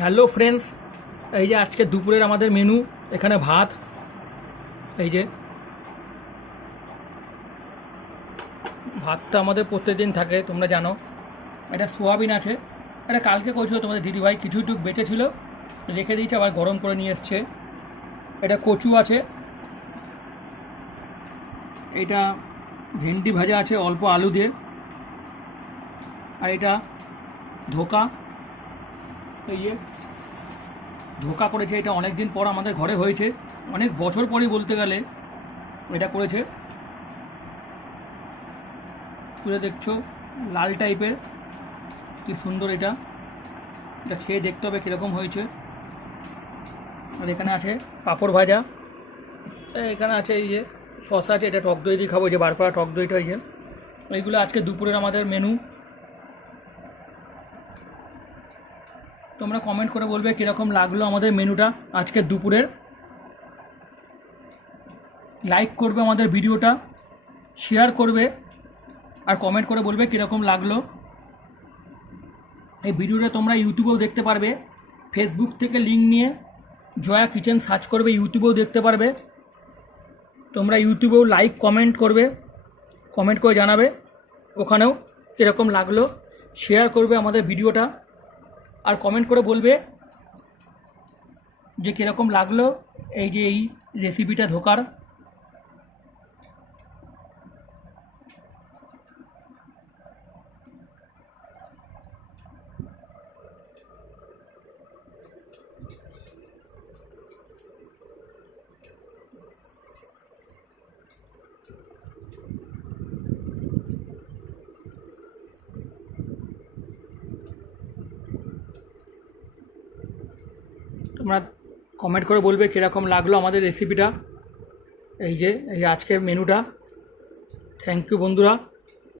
Hello friends, এই যে আজকে দুপুরের আমাদের মেনু। এখানে ভাত, এই যে ভাতটা আমাদের প্রত্যেকদিন থাকে, তোমরা জানো। এটা সোয়াবিন আছে, এটা কালকে করেছিল তোমাদের দিদিভাই, কিছু একটু বেঁচে ছিল, রেখে দিয়েছে, আবার গরম করে নিয়ে এসছে। এটা কচু আছে, এটা ভেন্ডি ভাজা আছে অল্প আলু দিয়ে, আর এটা ধোকা। এই যে ধোকা করেছে, এটা অনেক দিন পর আমাদের ঘরে হয়েছে, অনেক বছর পরই বলতে গেলে এটা করেছে। তুলে দেখছো লাল টাইপের, কি সুন্দর এটা। এটা খেয়ে দেখতে হবে কীরকম হয়েছে। আর এখানে আছে পাঁপড় ভাজা, এখানে আছে এই যে শসা আছে, এটা টক দই দিয়ে খাবো, এই যে বার করা টক দইটা। এই যে এইগুলো আজকে দুপুরের আমাদের মেনু। তোমরা কমেন্ট করে বলবে কীরকম লাগলো আমাদের মেনুটা আজকে দুপুরের। লাইক করবে আমাদের ভিডিওটা, শেয়ার করবে, আর কমেন্ট করে বলবে কীরকম লাগলো। এই ভিডিওটা তোমরা ইউটিউবেও দেখতে পারবে, ফেসবুক থেকে লিঙ্ক নিয়ে জয়া কিচেন সার্চ করবে, ইউটিউবেও দেখতে পারবে। তোমরা ইউটিউবেও লাইক কমেন্ট করবে, কমেন্ট করে জানাবে ওখানেও কীরকম লাগলো। শেয়ার করবে আমাদের ভিডিওটা, আর কমেন্ট করে বলবে যে কীরকম লাগলো এই যে এই রেসিপিটা ধোকার। তোমরা কমেন্ট করে বলবে কীরকম লাগলো আমাদের রেসিপিটা, এই যে এই আজকের মেনুটা। থ্যাংক ইউ বন্ধুরা।